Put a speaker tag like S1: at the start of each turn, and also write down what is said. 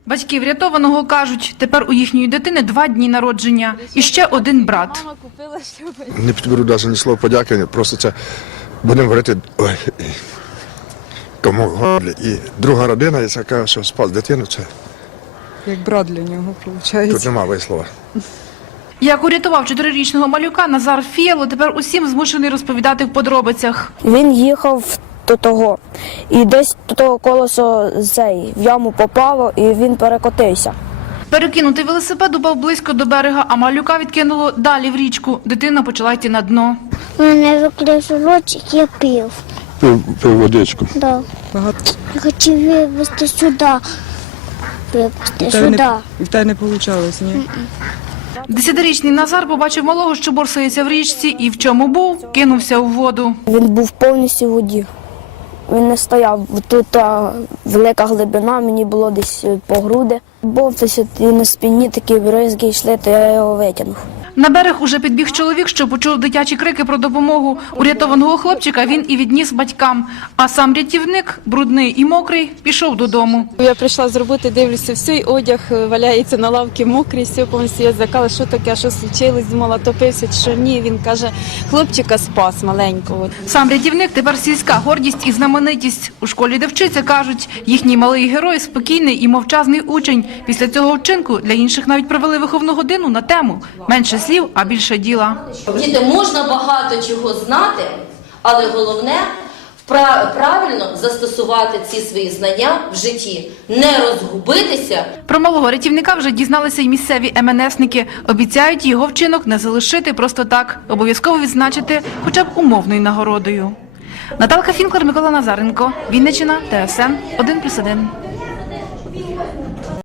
S1: Батьки врятованого кажуть, тепер у їхньої дитини 2 дні народження і ще один брат.
S2: Не підберу навіть ні слова подяки, просто це будемо говорити, ой, кому горлі. І друга родина, яка що спас дитину, це
S3: Як брат для нього, виходить.
S2: тут немає слова.
S1: Як урятував 4-річного малюка Назар Фієло, тепер усім змушений розповідати в подробицях.
S4: Він їхав до того, і десь до того колесо в яму попало, і він перекотився.
S1: Перекинутий велосипед упав близько до берега, а малюка відкинуло далі в річку. Дитина почала йти на дно.
S5: У мене виклив жолочок, я пив.
S2: Пив водичку.
S5: Да.
S3: Багато.
S5: Я хотів вивезти сюди. Вивезти сюди.
S3: І в тебе не вийшло, ні?
S1: 10-річний Назар побачив малого, що борсається в річці, і в чому був, кинувся у воду.
S4: Він був повністю в воді. Він не стояв. Тут велика глибина, мені було десь по груди. Бовтався і на спині такі бризки йшли, то я його витягнув.
S1: На берег уже підбіг чоловік, що почув дитячі крики про допомогу. Урятованого хлопчика він і відніс батькам. А сам рятівник, брудний і мокрий, пішов додому.
S6: Я прийшла з роботи, дивлюся, все, одяг валяється на лавці, мокрий, все повністю. Я злякала, що таке, що случилось, думала, топився, чи що ні. Він каже, хлопчика спас маленького.
S1: Сам рятівник тепер сільська гордість і знаменитість. У школі, де вчиться, кажуть, їхній малий герой – спокійний і мовчазний учень. Після цього вчинку для інших навіть провели виховну годину на тему «Менше слів, а більше діла».
S7: Діти, можна багато чого знати, але головне правильно застосувати ці свої знання в житті, не розгубитися.
S1: Про малого рятівника вже дізналися й місцеві МНСники. Обіцяють його вчинок не залишити просто так, обов'язково відзначити хоча б умовною нагородою. Наталка Фінклер, Микола Назаренко, Вінниччина, ТСН 1+1.